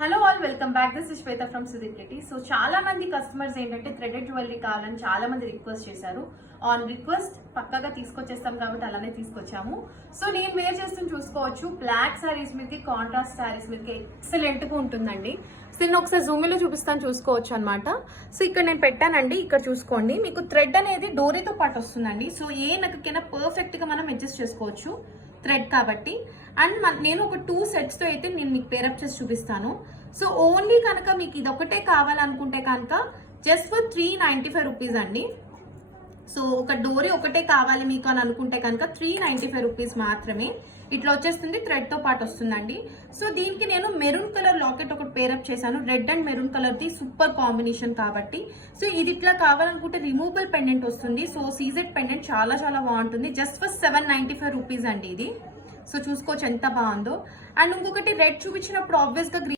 Hello all, welcome back. This is Shweta from Sudheer kitty. So చాలా మంది customers ఏంటంటే threaded jewellery కావాలని చాలా మంది రిక్వెస్ట్ చేశారు. ఆన్ రిక్వెస్ట్ పక్కగా తీసుకొచ్చేస్తాం కాబట్టి అలానే తీసుకొచ్చాము. సో నేను వేర్ చేస్తుంది చూసుకోవచ్చు. బ్లాక్ శారీస్ మీదకి, కాంట్రాస్ట్ శారీస్ మీదకి ఎక్సలెంట్ గా ఉంటుందండి. సో నేను ఒకసారి జూమిలో చూపిస్తాను, చూసుకోవచ్చు అనమాట. సో ఇక్కడ నేను పెట్టానండి, ఇక్కడ చూసుకోండి. మీకు థ్రెడ్ అనేది డోరీతో పాటు వస్తుందండి. సో ఏ నెక్కైనా పర్ఫెక్ట్ గా మనం అడ్జస్ట్ చేసుకోవచ్చు థ్రెడ్ కాబట్టి. అండ్ నేను ఒక 2 సెట్స్ తో అయితే నేను మీకు పేరప్ చేసి చూపిస్తాను. సో ఓన్లీ కనుక మీకు ఇది ఒకటే కావాలనుకుంటే కనుక జస్ట్ ఫర్ 395 రూపీస్ అండి. సో ఒక డోరీ ఒకటే కావాలి మీకు అని అనుకుంటే కనుక 395 రూపీస్ మాత్రమే. ఇట్లా వచ్చేస్తుంది, థ్రెడ్ తో పాటు వస్తుందండి. సో దీనికి నేను మెరూన్ కలర్ లాకెట్ ఒకటి పేరప్ చేశాను. Red and maroon colour the super combination కాబట్టి. సో ఇది ఇట్లా కావాలనుకుంటే రిమూవబుల్ పెండెంట్ వస్తుంది. సో సీజెడ్ పెండెంట్ చాలా చాలా బాగుంటుంది. జస్ట్ ఫర్ 795 రూపీస్ అండి ఇది. సో చూసుకోవచ్చు ఎంత బాగుందో. అండ్ ఇంకొకటి రెడ్ చూపించినప్పుడు ఆబ్వియస్ గా